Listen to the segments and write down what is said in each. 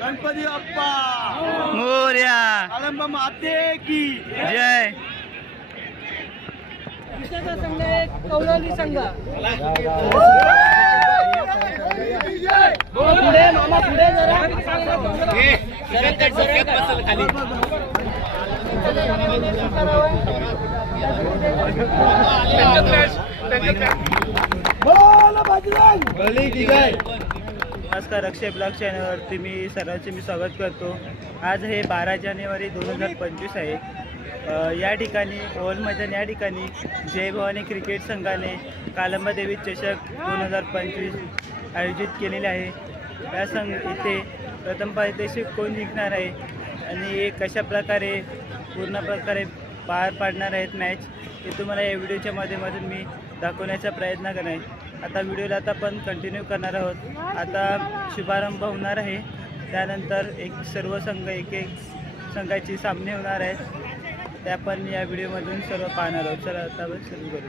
गणपती बाप्पा मोर्या आलंबा माते की जय कौलाली संघ पुढे मामा पुढे जरा नमस्कार अक्षय ब्लॉग चॅनलवरती मी सर्वांचे मी स्वागत करतो. आज हे बारा जानेवारी दोन हजार पंचवीस आहे. या ठिकाणी ओल मैदान या ठिकाणी जय भवानी क्रिकेट संघाने कालंबा देवी चषक दोन हजार पंचवीस आयोजित केलेले आहे. या संघ इथे प्रथम पारितोषिक कोण जिंकणार आहे आणि हे कशा प्रकारे पूर्ण प्रकारे पार पाडणार आहेत मॅच ते तुम्हाला या व्हिडिओच्या माध्यमातून मी दाखवण्याचा प्रयत्न करणार आता व्हिडिओला आता आपण कंटिन्यू करणार आहोत. आता शुभारंभ होणार आहे. त्यानंतर एक सर्व संघ एक एक संघाची सामने होणार आहेत. ते आपण या व्हिडिओमधून सर्व पाहणार आहोत. चला आता आपण सुरू करू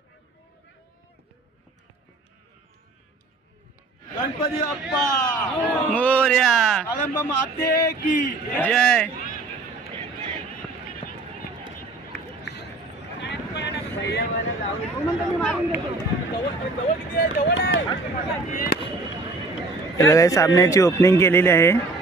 गणपती बाप्पा. मोर्या. माते की. जय. सामन्याची ओपनिंग केलेली आहे.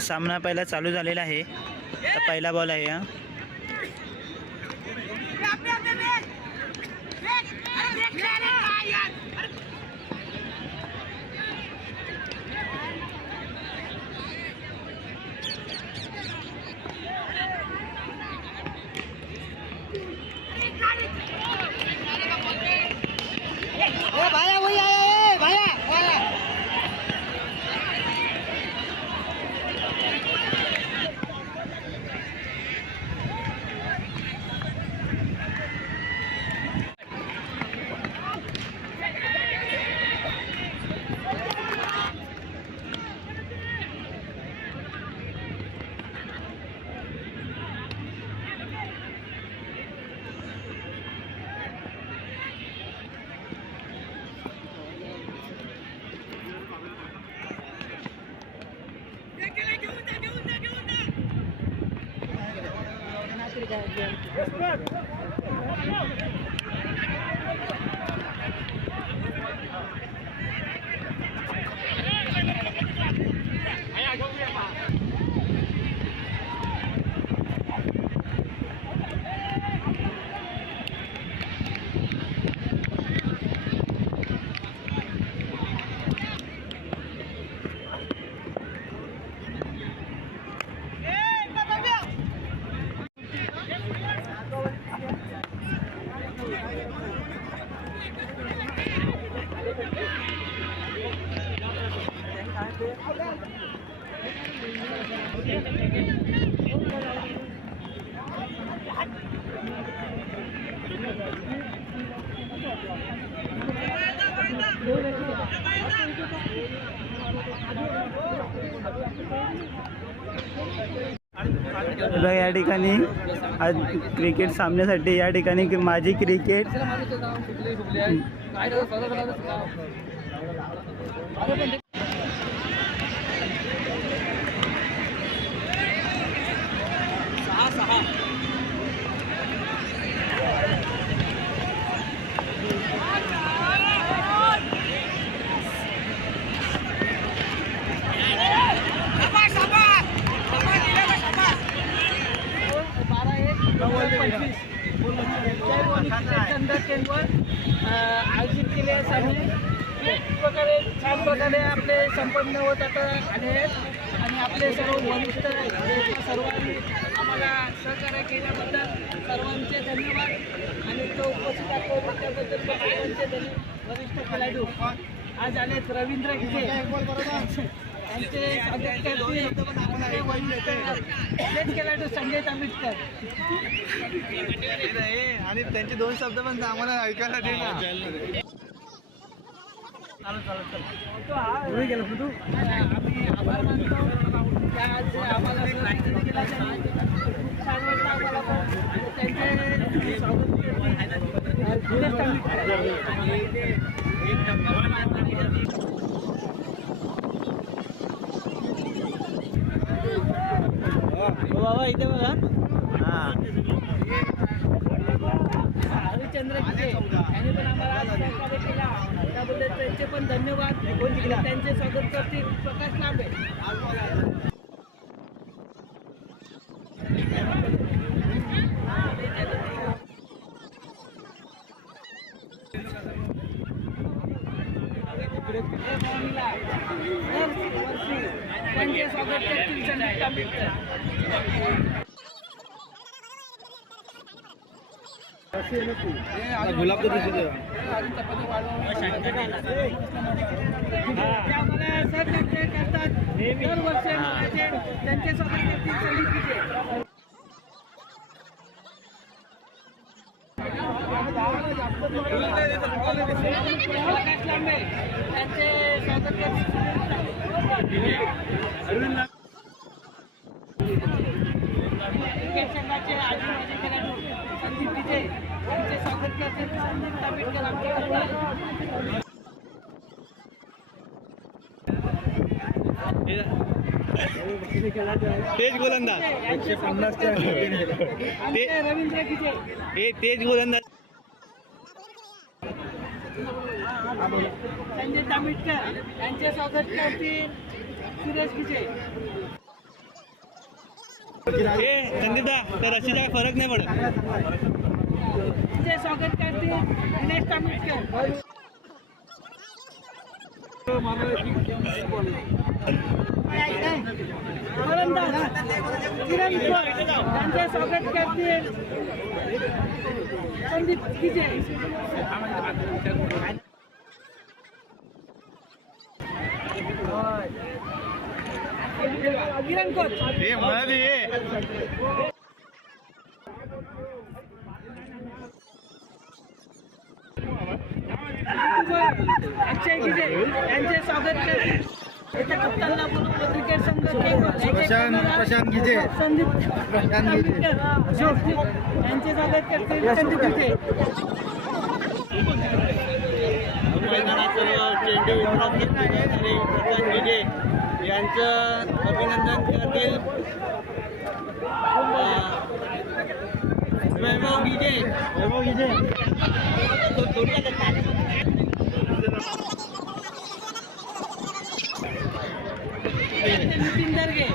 सामना पहिला चालू झालेला आहे. पहिला बॉल आहे हा. ए भाई बघा या ठिकाणी आज क्रिकेट सामन्यासाठी या ठिकाणी माझी क्रिकेट बारा एक पंचवीस जय भवानी क्रिकेट संघ केंद्र आयोजित केले आहे सामने खूप प्रकारे छान प्रकारे आपले संपन्न होत आता आले आहेत आणि आपले सर्व वरिष्ठ जे सर्वांनी आम्हाला सहकार्य केल्याबद्दल सर्वांचे धन्यवाद आणि तो उपस्थित दाखवला त्याबद्दल सर्वांचे धन्यवाद वरिष्ठ खेळाडू. आज आलेत रवींद्र आपले वरिष्ठ क्रिकेट खेळाडू संजय तांबिटकर आणि त्यांचे दोन शब्द पण आम्हाला ऐकायला दे ना आम्ही आभार मानतो. आज आम्हाला सहकार्य आम्हाला त्यांचे स्वागत बाबा इथे बघा हरिचंद्र यांनी पण आम्हाला केला त्याबद्दल त्यांचे पण धन्यवाद त्यांचे स्वागत करतील. प्रकाश लांबे त्यांचे स्वागत करतील संदीप तांबेकर गुलाब तर दिसू ते करतात दरवर्षी त्यांचे त्यांचे स्वागत तेज गोलंदाज. एकशे हे तेज गोलंदाज. संजय तांबेडकर यांचे स्वागत करतील. सुरेश विजय हे संदीपदा त्या रशीचा काय फरक नाही पडत. स्वागत करतील दिनेश तांबेडकर गोलंदाज किरण खोत यांचे स्वागत करतील संदीप विजय. खोत हे म्हणत ये अक्षय गिजे यांचे स्वागत येत्या कप्तानला बोलून क्रिकेट संघ प्रशांत- प्रशांत गिजे. संदीप प्रशांत गिजे. तांबेडकर, यांचे स्वागत संदीप गिजे प्रशांत गिजे यांचं अभिनंदन करतील. वैभव गिजे नितीन दर्गे.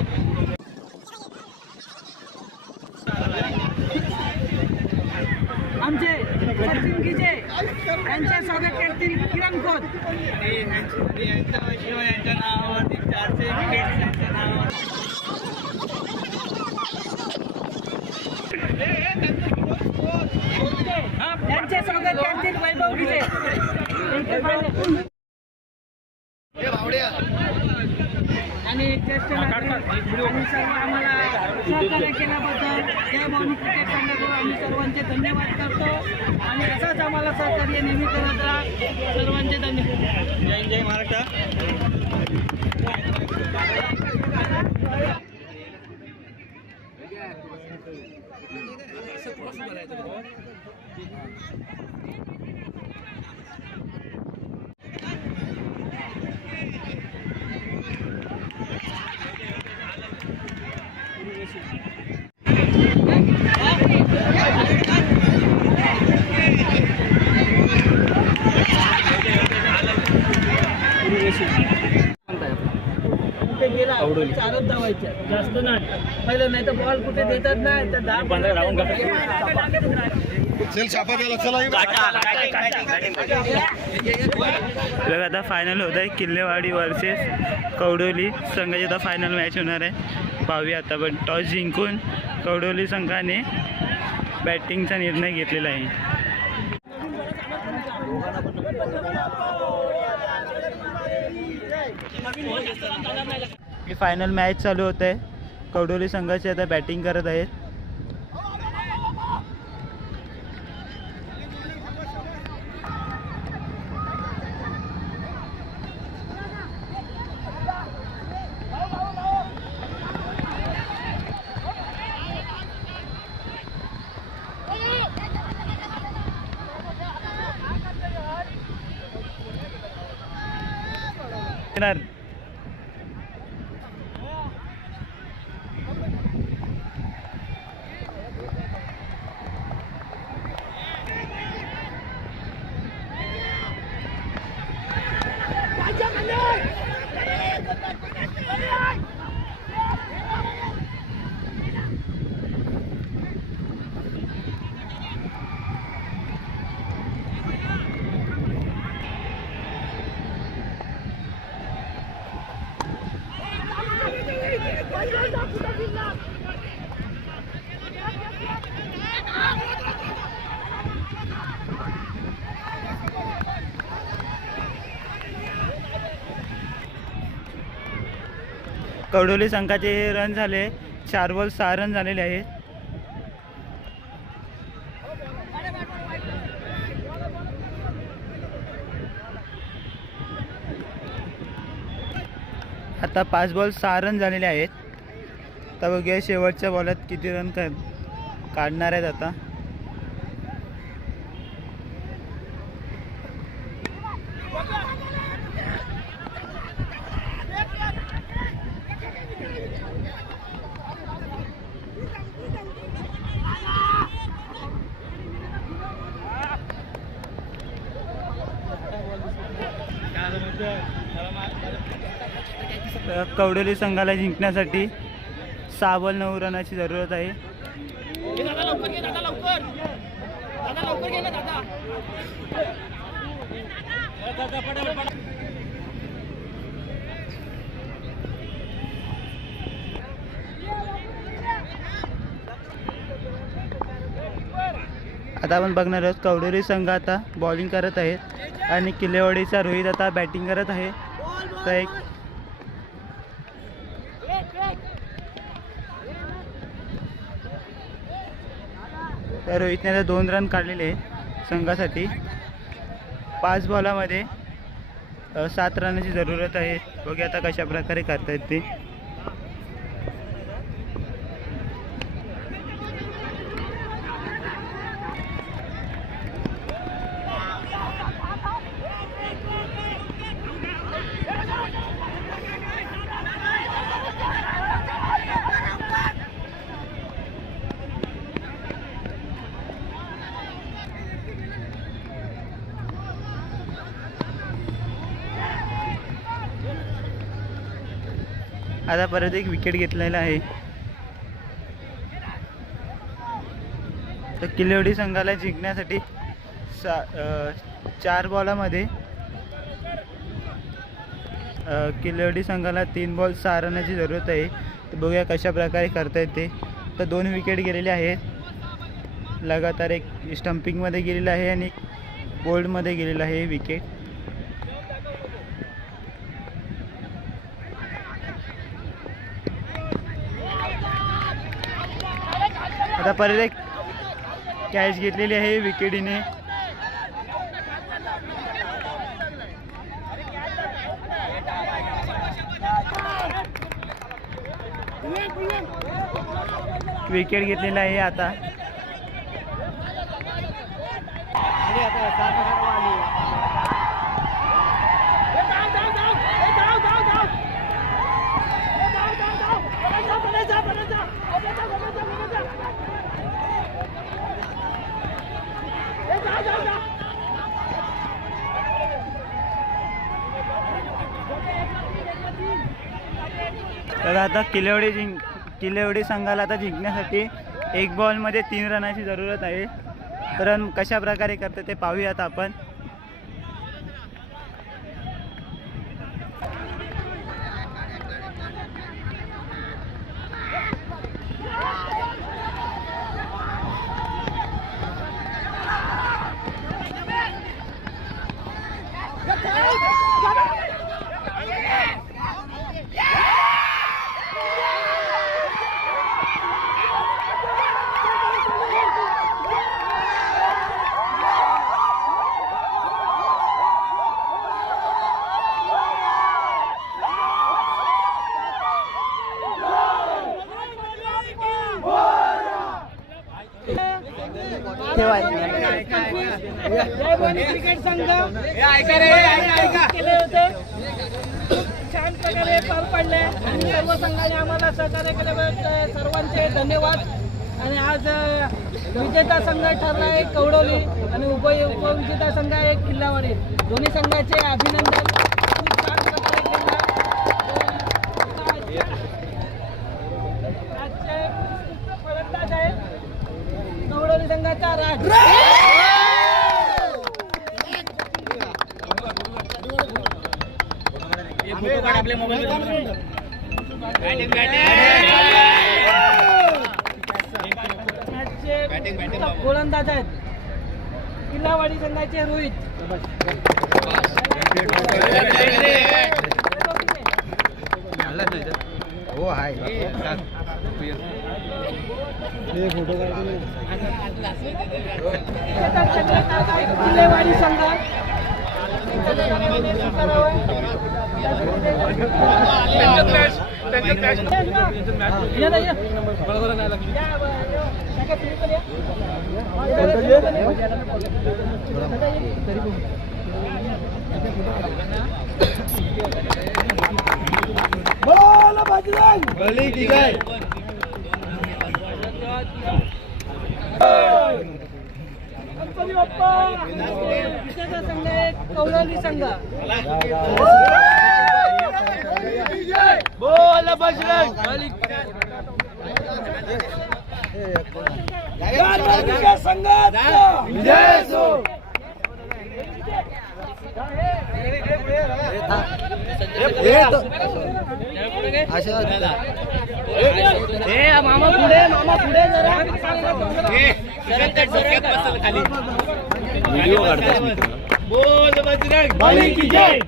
आमचे सचिन गिजे यांचे स्वागत करतील किरण खोत. यांच्या नावावरती चारशे विकेट त्यांच्या नावावर यांचे स्वागत करतील वैभव गिजे आणि ज्येष्ठ नागरिक आणि सर्व आम्हाला सहकार्य केल्याबद्दल जय भवानी क्रिकेट संघाकडून आम्ही सर्वांचे धन्यवाद करतो. आणि असंच आम्हाला सहकार्य नेहमी करत राहा. सर्वांचे धन्यवाद. जय जय महाराष्ट्र कुठे गेला चालत धावायचे जास्त नाही. पहिलं नाही तर बॉल कुठे देतात नाही तर दहा पंधरा राऊंड बघा आता फायनल होत आहे. किल्लेवाडी वर्सेस कवडोली संघाची आता फायनल मॅच होणार आहे. पाहूया आता पण. टॉस जिंकून कवडोली संघाने बॅटिंगचा निर्णय घेतलेला आहे. ही फायनल मॅच चालू होत आहे कवडोली संघाचे आता बॅटिंग करत आहेत. येणार. कवडोली संघाचे रन झाले. चार बॉल सहा रन झालेले आहेत. आता पाच बॉल सहा रन झालेले आहेत. आता बघूया शेवटच्या बॉलात किती रन काय काढणार आहेत आता. कवडोली संघाला जिंकण्यासाठी सहा बॉल नऊ रनाची जरूरत आहे आता आपण बघणार आहोत कवडोली संघ आता बॉलिंग करत आहेत. आणि किल्लेवाडीचा रोहित आता बॅटिंग करत आहे. तर एक त्या रोहितने आता दोन रन काढलेले आहे संघासाठी. पाच बॉलामध्ये सात रनाची जरूरत आहे. बघे आता कशा प्रकारे करतायत ते. आता परत एक विकेट घेतलेला आहे. तर किल्लेवडी संघाला जिंकण्यासाठी सा चार बॉलामध्ये किल्लेवडी संघाला तीन बॉल सारण्याची जरूरत आहे. तर बघूया कशा प्रकारे करता येते. तर दोन विकेट गेलेले आहेत. लगातार एक स्टम्पिंगमध्ये गेलेलं आहे आणि गोल्डमध्ये गेलेलं आहे विकेट आता परत एक कॅच घेतलेली आहे विकेटीने विकेट घेतलेला आहे आता. तर आता किलेवडी जिंक किलेवडी संघाला आता जिंकण्यासाठी एक बॉलमध्ये तीन रनाची जरूरत आहे. तर रन कशा प्रकारे करते ते पाहूयात आपण. जय भवानी क्रिकेट संघ केले होते. खूप छान प्रकारे पार पडले. आणि सर्व संघाने आम्हाला सहकार्य केल्याबद्दल सर्वांचे धन्यवाद. आणि आज विजेता संघ ठरला आहे कवडोली आणि उप उपविजेता संघ आहे किल्लावाडी दोन्ही संघाचे अभिनंदन. रंगाचा संघाचा राज. मॅचचे गोलंदाज आहेत. किल्लावाडी संघाचे रोहित. हो आहे. किल्लेवाडी संघ या ना, या. या, ब- या. काका, तुम्ही पण या. गणपती बाप्पा विजेता संघ आहे कौलाली संघ बोल बजरंग ए मामा पुढे मामा पुढे जरा. बोल बजरंग बली की जय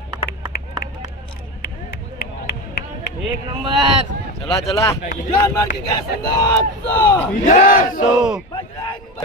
एक नंबर चला चला जय संघाचा विजय असो. बजरंग